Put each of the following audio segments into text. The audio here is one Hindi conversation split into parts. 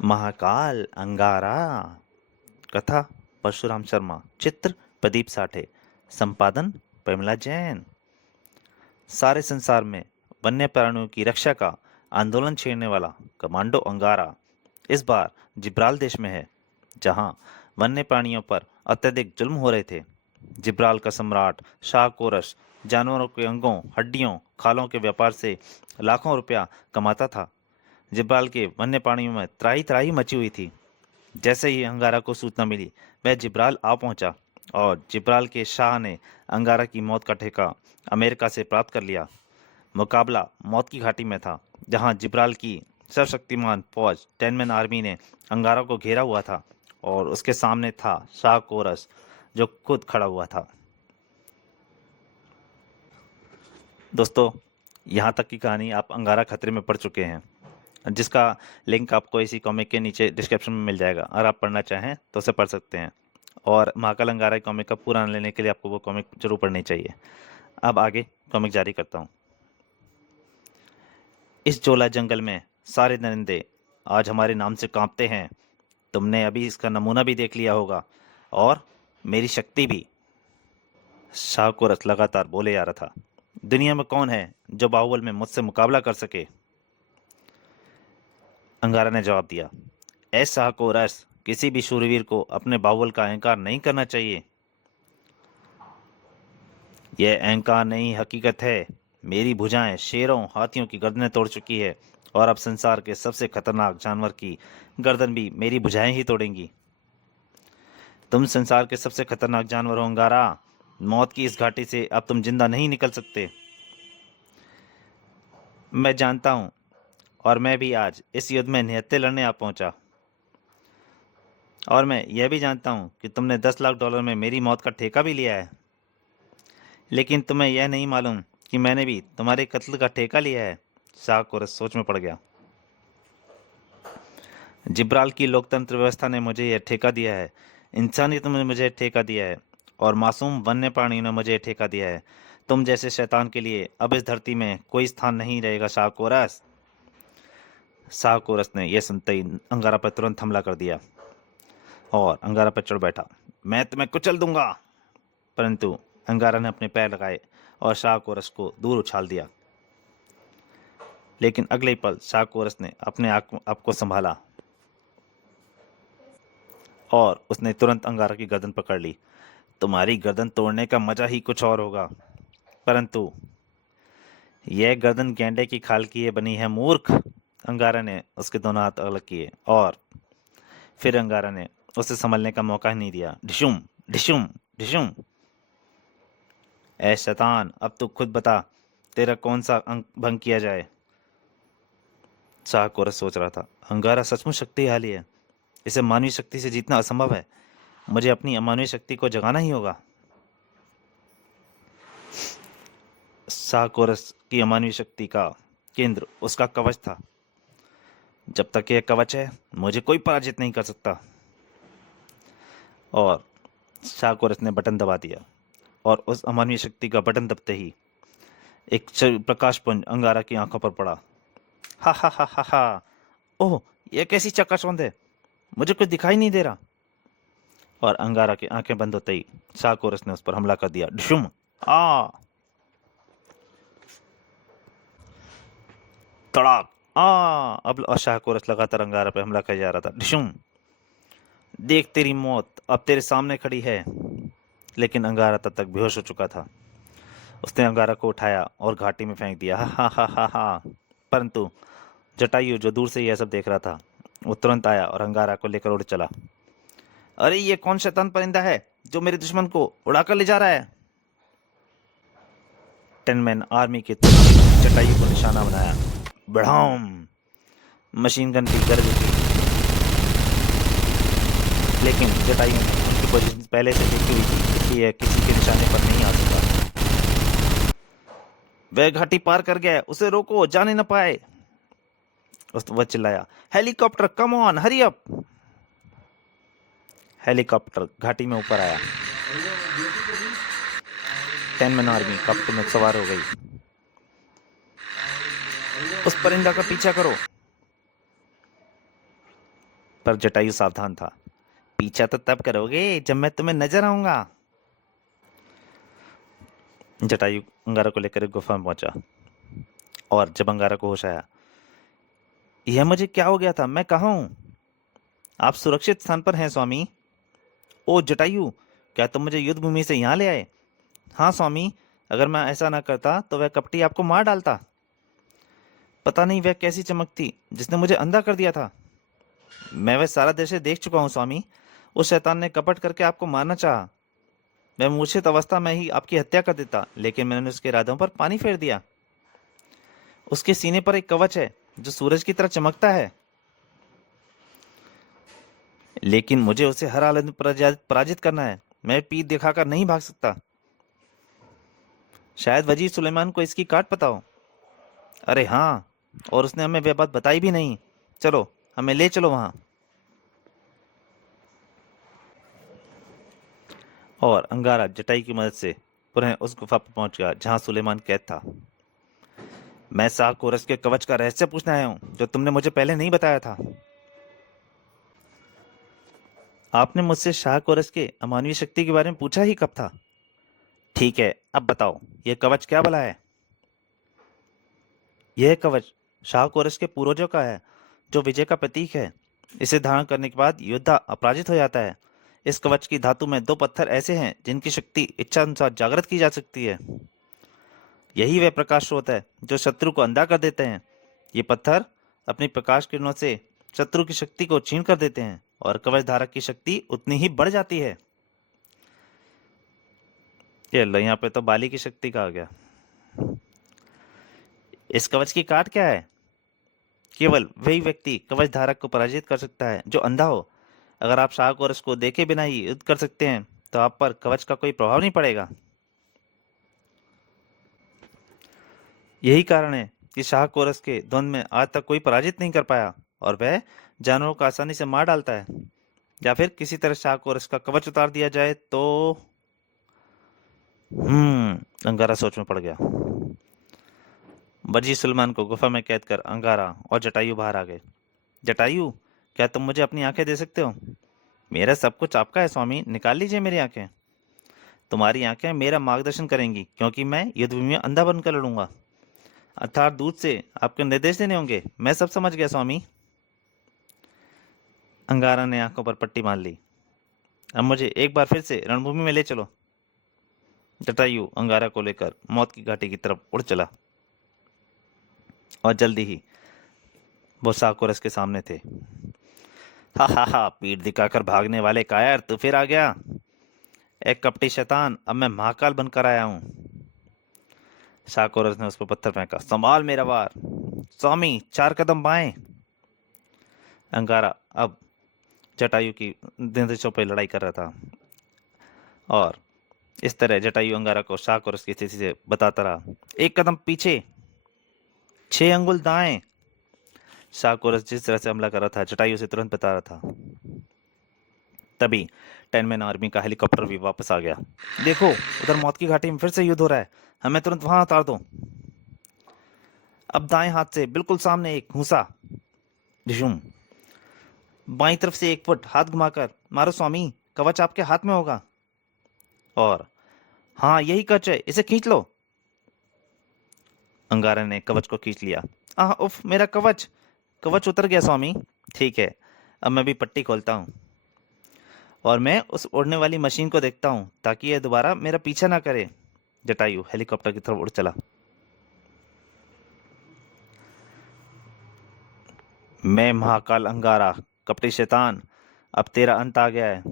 महाकाल अंगारा। कथा परशुराम शर्मा। चित्र प्रदीप साठे। संपादन परिमला जैन। सारे संसार में वन्य प्राणियों की रक्षा का आंदोलन छेड़ने वाला कमांडो अंगारा इस बार जिब्राल देश में है, जहां वन्य प्राणियों पर अत्यधिक जुल्म हो रहे थे। जिब्राल का सम्राट शाह कोरश जानवरों के अंगों, हड्डियों, खालों के व्यापार से लाखों रुपया कमाता था। जिब्राल के वन्य प्राणियों में त्राही त्राही मची हुई थी। जैसे ही अंगारा को सूचना मिली, वह जिब्राल आ पहुंचा और जिब्राल के शाह ने अंगारा की मौत का ठेका अमेरिका से प्राप्त कर लिया। मुकाबला मौत की घाटी में था, जहां जिब्राल की सर्वशक्तिमान फौज 10 मैन आर्मी ने अंगारा को घेरा हुआ था और उसके सामने था शाह कोरस, जो खुद खड़ा हुआ था। दोस्तों, यहाँ तक की कहानी आप अंगारा खतरे में पड़ चुके हैं, जिसका लिंक आपको इसी कॉमिक के नीचे डिस्क्रिप्शन में मिल जाएगा। अगर आप पढ़ना चाहें तो उसे पढ़ सकते हैं, और महाकाल अंगारा कॉमिक का पूरा आनंद लेने के लिए आपको वो कॉमिक जरूर पढ़नी चाहिए। अब आगे कॉमिक जारी करता हूँ। इस जोला जंगल में सारे दरिंदे आज हमारे नाम से कांपते हैं। तुमने अभी इसका नमूना भी देख लिया होगा, और मेरी शक्ति भी। शाह को रस लगातार बोले जा रहा था। दुनिया में कौन है जो बाहुबल में मुझसे मुकाबला कर सके? अंगारा ने जवाब दिया, ऐसा को रस, किसी भी शूरवीर को अपने बाहुबल का अहंकार नहीं करना चाहिए। यह अहंकार नहीं, हकीकत है। मेरी भुजाएं शेरों, हाथियों की गर्दनें तोड़ चुकी है, और अब संसार के सबसे खतरनाक जानवर की गर्दन भी मेरी भुजाएं ही तोड़ेंगी। तुम संसार के सबसे खतरनाक जानवर हो अंगारा। मौत की इस घाटी से अब तुम जिंदा नहीं निकल सकते। मैं जानता हूं, और मैं भी आज इस युद्ध में निहत्थे लड़ने आ पहुंचा। और मैं यह भी जानता हूं कि तुमने 10 लाख डॉलर में मेरी मौत का ठेका भी लिया है, लेकिन तुम्हें यह नहीं मालूम कि मैंने भी तुम्हारे कत्ल का ठेका लिया है। शाह कोरस सोच में पड़ गया। जिब्राल की लोकतंत्र व्यवस्था ने मुझे यह ठेका दिया है, इंसानियत ने मुझे ठेका दिया है, और मासूम वन्य प्राणियों ने मुझे ठेका दिया है। तुम जैसे शैतान के लिए अब इस धरती में कोई स्थान नहीं रहेगा शाह कोरस। शाह कोरस ने यह सुनते ही अंगारा पर तुरंत हमला कर दिया और अंगारा पर चढ़ बैठा। मैं तुम्हें कुचल दूंगा। परंतु अंगारा ने अपने पैर लगाए और शाह कोरस को दूर उछाल दिया। लेकिन अगले ही पल शाह कोरस ने अपने आप को संभाला और उसने तुरंत अंगारा की गर्दन पकड़ ली। तुम्हारी गर्दन तोड़ने का मजा ही कुछ और होगा, परंतु यह गर्दन गेंडे की खाल की ये बनी है, मूर्ख। अंगारा ने उसके दोनों हाथ अलग किए और फिर अंगारा ने उसे संभलने का मौका ही नहीं दिया। ढिशुम ढिशुम ढिशुम। ऐ शैतान, अब तू खुद बता, तेरा कौन सा अंग भंग किया जाए? शाह कोरस सोच रहा था, अंगारा सचमुच शक्तिशाली है। इसे मानवीय शक्ति से जीतना असंभव है। मुझे अपनी अमानवीय शक्ति को जगाना ही होगा। शाह कोरस की अमानवीय शक्ति का केंद्र उसका कवच था। जब तक यह कवच है, मुझे कोई पराजित नहीं कर सकता। और शाह कोरस ने बटन दबा दिया, और उस अमानवीय शक्ति का बटन दबते ही एक प्रकाशपुंज अंगारा की आंखों पर पड़ा। हा हा हा हा हा। ओह, यह कैसी चकाचौंध है, मुझे कुछ दिखाई नहीं दे रहा। और अंगारा की आंखें बंद होते ही शाह कोरस ने उस पर हमला कर दिया। डिशुम। आ तड़ाक। अब शाह कोरस लगातार अंगारा पर हमला किया जा रहा था। डिशुम। देख, तेरी मौत अब तेरे सामने खड़ी है। लेकिन अंगारा तब तक बेहोश हो चुका था। उसने अंगारा को उठाया और घाटी में फेंक दिया। हा हा हा हा हा। परंतु जटायु, जो दूर से यह सब देख रहा था, वो तुरंत आया और अंगारा को लेकर उड़ चला। अरे, ये कौन शैतान परिंदा है जो मेरे दुश्मन को उड़ाकर ले जा रहा है? 10 मैन आर्मी के जटायु को निशाना बनाया। बढ़ाम। मशीन गन की गरज उठी, लेकिन जटायु ने उनकी पोजीशन पहले से देखी हुई थी, इसलिए किसी के निशाने पर नहीं आ सका। वह घाटी पार कर गया, उसे रोको, जाने न पाए। वह चिल्लाया, helicopter, come on, hurry up. Helicopter घाटी में ऊपर आया। 10 मैन आर्मी कॉप्टर में सवार हो गई। उस परिंदा का पीछा करो। पर जटायु सावधान था। पीछा तो तब करोगे जब मैं तुम्हें नजर आऊंगा। जटायु अंगारा को लेकर एक गुफा में पहुंचा, और जब अंगारा को होश आया, यह मुझे क्या हो गया था, मैं कहाँ हूँ? आप सुरक्षित स्थान पर हैं स्वामी। ओ जटायु, क्या तुम मुझे युद्ध भूमि से यहाँ ले आए? हाँ स्वामी, अगर मैं ऐसा ना करता तो वह कपटी आपको मार डालता। पता नहीं वह कैसी चमक थी जिसने मुझे अंधा कर दिया था। मैं वह सारा दृश्य देख चुका हूँ स्वामी। उस शैतान ने कपट करके आपको मारना चाहा। मैं मूर्छित अवस्था में ही आपकी हत्या कर देता, लेकिन मैंने उसके इरादों पर पानी फेर दिया। उसके सीने पर एक कवच है जो सूरज की तरह चमकता है, लेकिन मुझे उसे हर हालत में पराजित करना है। मैं पीठ दिखाकर नहीं भाग सकता। शायद वजीर सुलेमान को इसकी काट पता हो। अरे हाँ, और उसने हमें वह बात बताई भी नहीं। चलो, हमें ले चलो वहां। और अंगारा जटाई की मदद से पुनः उस गुफा पर पहुंच गया जहां सुलेमान कैद था। मैं शाह कोरस के कवच का रहस्य पूछने आया हूँ जो तुमने मुझे पहले नहीं बताया था। आपने मुझसे शाह कोरस के अमानवीय शक्ति के बारे में पूछा ही कब था? ठीक है, अब बताओ, यह कवच क्या भला है? यह कवच शाह कोरस के पूर्वजों का है, जो विजय का प्रतीक है। इसे धारण करने के बाद योद्धा अपराजित हो जाता है। इस कवच की धातु में दो पत्थर ऐसे हैं जिनकी शक्ति इच्छा अनुसार जागृत की जा सकती है। यही वह प्रकाश स्रोत है जो शत्रु को अंधा कर देते हैं। ये पत्थर अपनी प्रकाश किरणों से शत्रु की शक्ति को छीन कर देते हैं, और कवच धारक की शक्ति उतनी ही बढ़ जाती है। ये लो, यहाँ पे तो बाली की शक्ति कहा गया। इस कवच की काट क्या है? केवल वही व्यक्ति कवच धारक को पराजित कर सकता है जो अंधा हो। अगर आप शाह और उसको देखे बिना ही युद्ध कर सकते हैं तो आप पर कवच का कोई प्रभाव नहीं पड़ेगा। यही कारण है कि शाह कोरस के द्वंद में आज तक कोई पराजित नहीं कर पाया, और वह जानवरों को आसानी से मार डालता है। या फिर किसी तरह शाह कोरस का कवच उतार दिया जाए तो। अंगारा सोच में पड़ गया। वजी सुलेमान को गुफा में कैद कर अंगारा और जटायु बाहर आ गए। जटायु, क्या तुम मुझे अपनी आंखें दे सकते हो? मेरा सब कुछ आपका है स्वामी, निकाल लीजिए मेरी आंखें। तुम्हारी आंखें मेरा मार्गदर्शन करेंगी, क्योंकि मैं युद्ध भूमि में अंधा बनकर लड़ूंगा। अर्थात दूध से आपके निर्देश देने होंगे। मैं सब समझ गया स्वामी। अंगारा ने आंखों पर पट्टी बांध ली। अब मुझे एक बार फिर से रणभूमि में ले चलो। जटायु अंगारा को लेकर मौत की घाटी की तरफ उड़ चला, और जल्दी ही वो साकोरस के सामने थे। हा हा हा, पीठ दिखाकर भागने वाले कायर, तू फिर आ गया। एक कपटी शैतान, अब मैं महाकाल बनकर आया हूं। साकोरस ने उस पर पत्थर फेंका। संभाल मेरा वार। स्वामी, 4 कदम बाएं। अंगारा अब जटायु की निर्देशों पर लड़ाई कर रहा था, और इस तरह जटायु अंगारा को साकोरस की स्थिति से बताता रहा। 1 कदम पीछे, 6 अंगुल दाएं। साकोरस जिस तरह से हमला कर रहा था, जटायु से तुरंत बता रहा था। तभी 10 मैन आर्मी का हेलीकॉप्टर भी वापस आ गया। देखो, उधर मौत की घाटी में फिर से युद्ध हो रहा है। हमें तुरंत वहां उतार दो। अब दाएं हाथ से बिल्कुल सामने एक घूंसा। झुम। बाईं तरफ से 1 फुट हाथ घुमाकर मारो स्वामी, कवच आपके हाथ में होगा। और हाँ, यही कवच है, इसे खींच लो। अंगारा ने कवच को खींच लिया। आह उफ, मेरा कवच। कवच उतर गया स्वामी। ठीक है, अब मैं भी पट्टी खोलता हूँ, और मैं उस उड़ने वाली मशीन को देखता हूँ ताकि यह दोबारा मेरा पीछा ना करे। जटायु हेलीकॉप्टर की तरफ उड़ चला। मैं महाकाल अंगारा, कपटी शैतान, अब तेरा अंत आ गया है।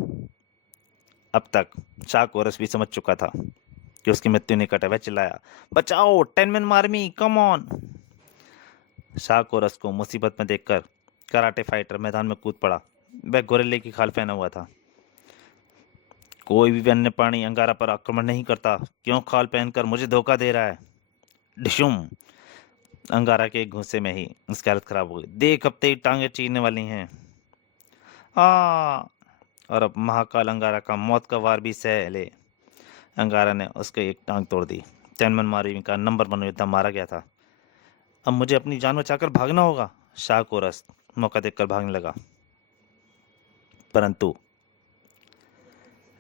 अब तक शाक ओरस भी समझ चुका था कि उसकी मृत्यु निकट है। वह चिल्लाया, बचाओ, 10 मैन आर्मी, कम ऑन। शाक ओरस को मुसीबत में देखकर कराटे फाइटर मैदान में कूद पड़ा। वह गोरिल्ले की खाल पहना हुआ था। कोई भी वन्य प्राणी अंगारा पर आक्रमण नहीं करता, क्यों खाल पहनकर मुझे धोखा दे रहा है? डिशुम। अंगारा के एक घूंसे में ही उसकी हालत खराब हो गई। देख, अब तेरी टांगे चीरने वाली हैं। हाँ, और अब महाकाल अंगारा का मौत का वार भी सह ले। अंगारा ने उसके एक टांग तोड़ दी। 10 मैन का नंबर 1 योद्धा मारा गया था। अब मुझे अपनी जान बचाकर भागना होगा। शाह कोरस मौका देखकर भागने लगा। परंतु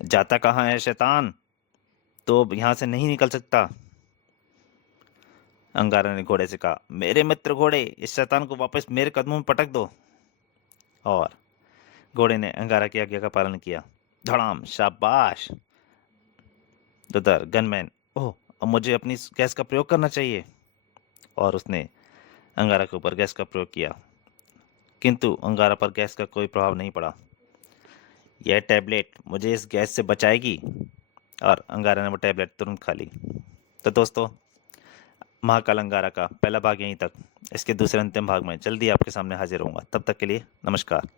जाता कहाँ है शैतान, तो अब यहाँ से नहीं निकल सकता। अंगारा ने घोड़े से कहा, मेरे मित्र घोड़े, इस शैतान को वापस मेरे कदमों में पटक दो। और घोड़े ने अंगारा की आज्ञा का पालन किया। धड़ाम, शाबाश। उधर गनमैन, ओह, अब मुझे अपनी गैस का प्रयोग करना चाहिए। और उसने अंगारा के ऊपर गैस का प्रयोग किया, किंतु अंगारा पर गैस का कोई प्रभाव नहीं पड़ा। यह टैबलेट मुझे इस गैस से बचाएगी। और अंगारा ने वो टैबलेट तुरंत खा ली। तो दोस्तों, महाकाल अंगारा का पहला भाग यहीं तक। इसके दूसरे अंतिम भाग में जल्दी आपके सामने हाजिर होऊंगा। तब तक के लिए नमस्कार।